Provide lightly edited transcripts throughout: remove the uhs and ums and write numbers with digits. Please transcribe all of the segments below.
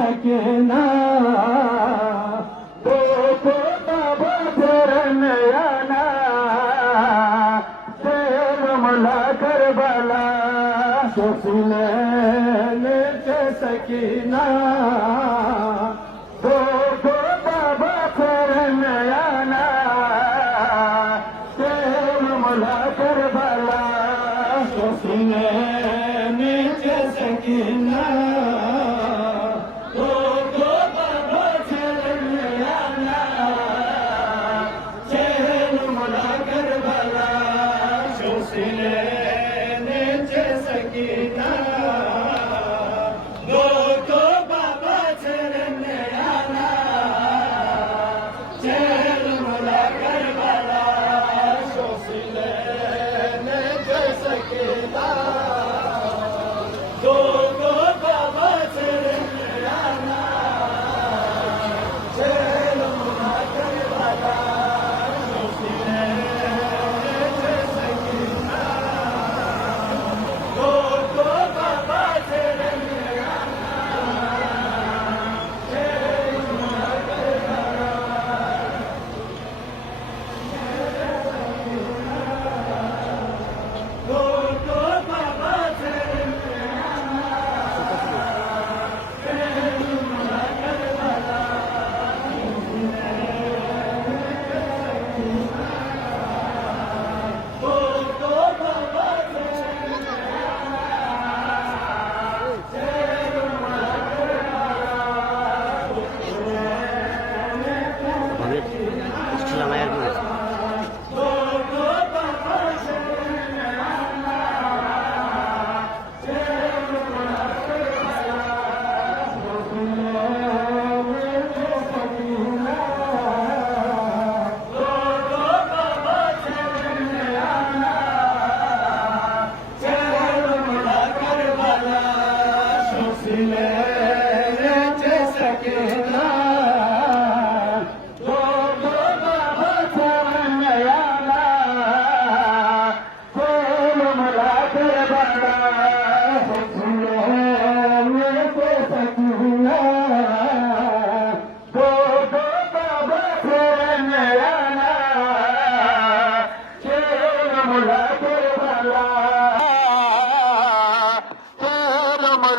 सकीना दो दो बाबा करनयाना तेल मुला कर भला सुने नीचे सकीना दो दो बाबा करनयाना तेल मुला कर भला सुने नीचे सकीना Baba Tere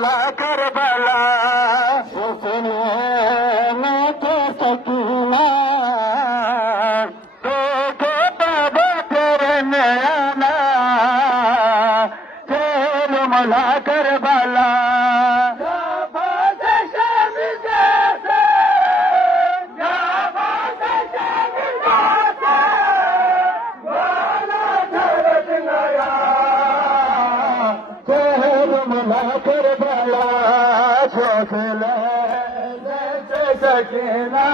मला करबला हुसैन के सकीना देखो बाबा तेरे नैना चल मला करबला करबला शोखल सकीना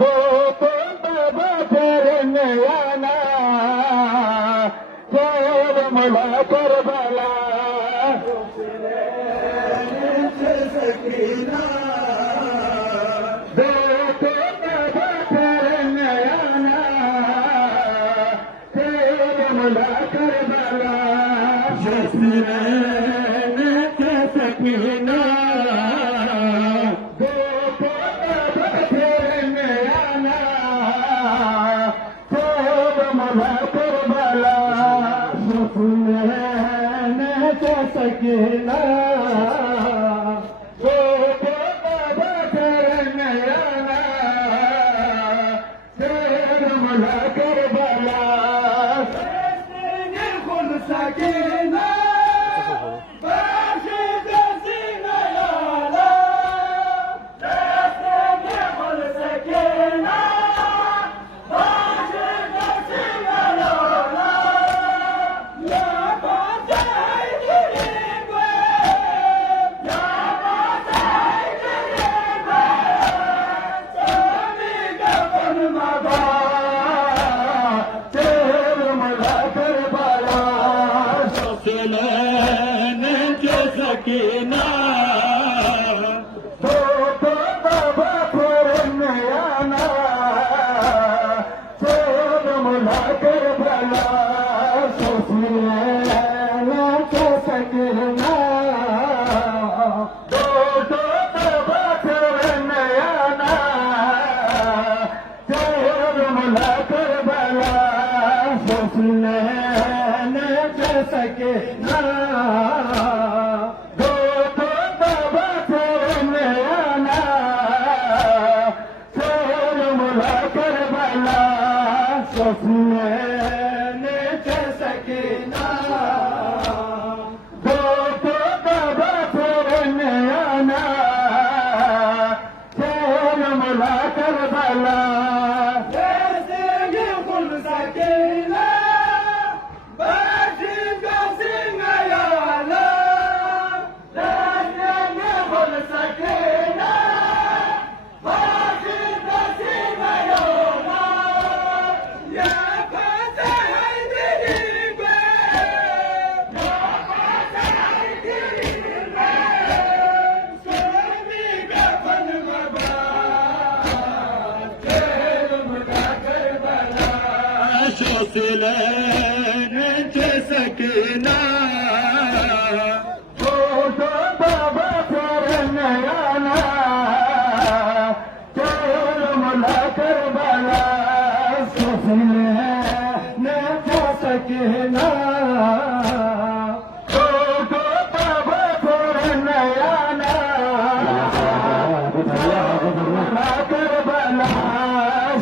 दो बाबा तेरे नैना चल मला करबला सकीना दो बाबा तेरे नैना चल मला करबला सकीना देखो तेरे नैना चल मला करबला हुसैन के सकीना देखो तेरे नैना चल मला करबला सकीना सकीना दो बाबा तेरे नैना चल मला करबला हुसैन के सकीना दो बाबा तेरे नैना चल मला करबला हुसैन के सकीना हुसैन के सकीना दो बाबा तेरे नैना चल मला करबला सकीना हुसैन के सकीना दो बाबा तेरे नैना चल मला करबला हुसैन के सकीना दो बाबा तेरे नैना मला करबला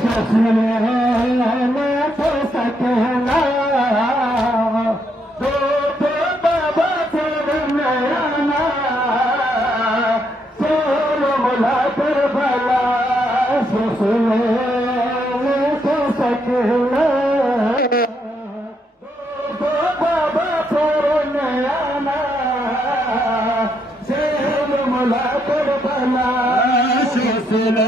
हुसैन सकीना दो बाबा तेरे नैना चल मला करबला हुसैन के सकीना दो बाबा तेरे नैना चल मला करबला हुसैन